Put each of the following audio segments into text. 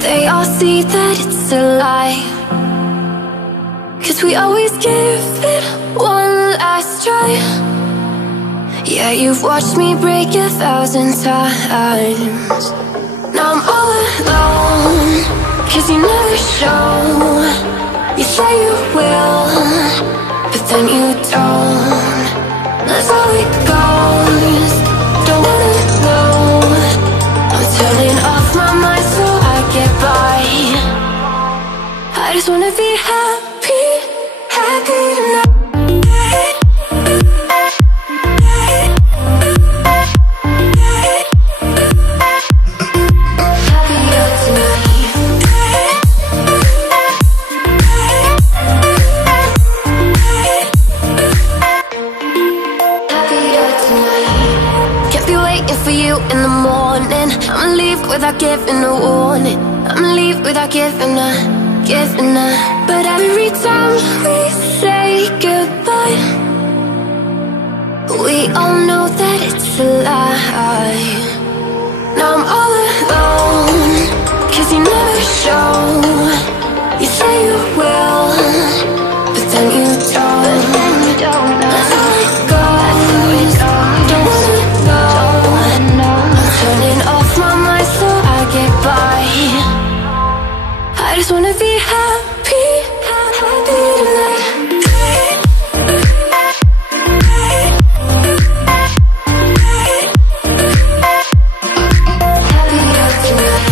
They all see that it's a lie, 'cause we always give it one last try. Yeah, you've watched me break 1,000 times. Now I'm all alone, 'cause you never show. You say you will, but then you don't. That's how it goes. Don't wanna know. I'm turning off my mind so I get by. I just wanna be happy, happy tonight. In the morning, I'ma leave without giving a warning. I'ma leave without giving a. But every time we say goodbye, we all know that it's a lie. Now I'm all alone, 'cause you never show. You say you will, but then you don't. That's how it goes. Don't wanna know. Turning off my mind so I get by. I just wanna be happy, happy tonight. Happier tonight.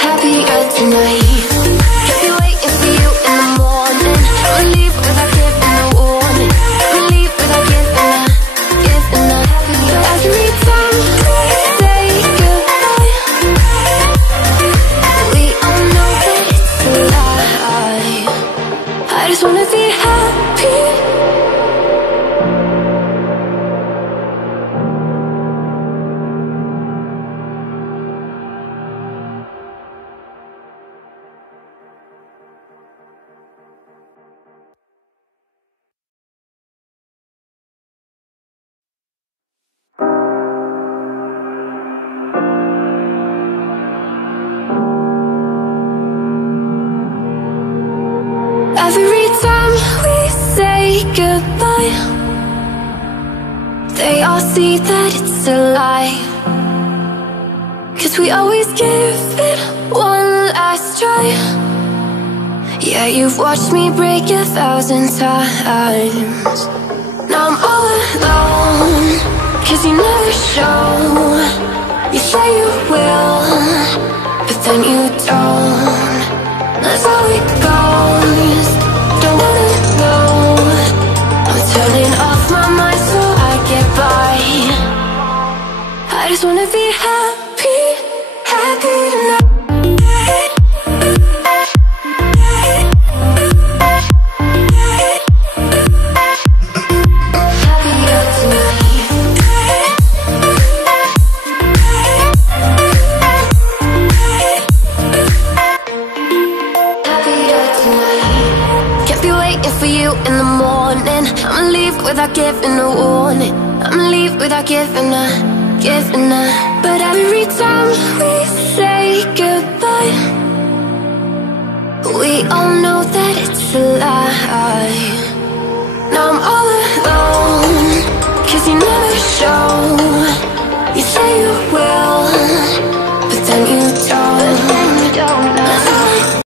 Happier tonight. Every time we say goodbye, they all see that it's a lie, 'cause we always give it one last try. Yeah, you've watched me break 1,000 times. Now I'm all alone, 'cause you never show. You say you will, but then you don't. That's how it goes. Don't wanna know. I'm turning off my mind so I get by. I just wanna be happy, happy tonight. In the morning, I'ma leave without giving a warning. I'ma leave without giving a. But every time we say goodbye, we all know that it's a lie.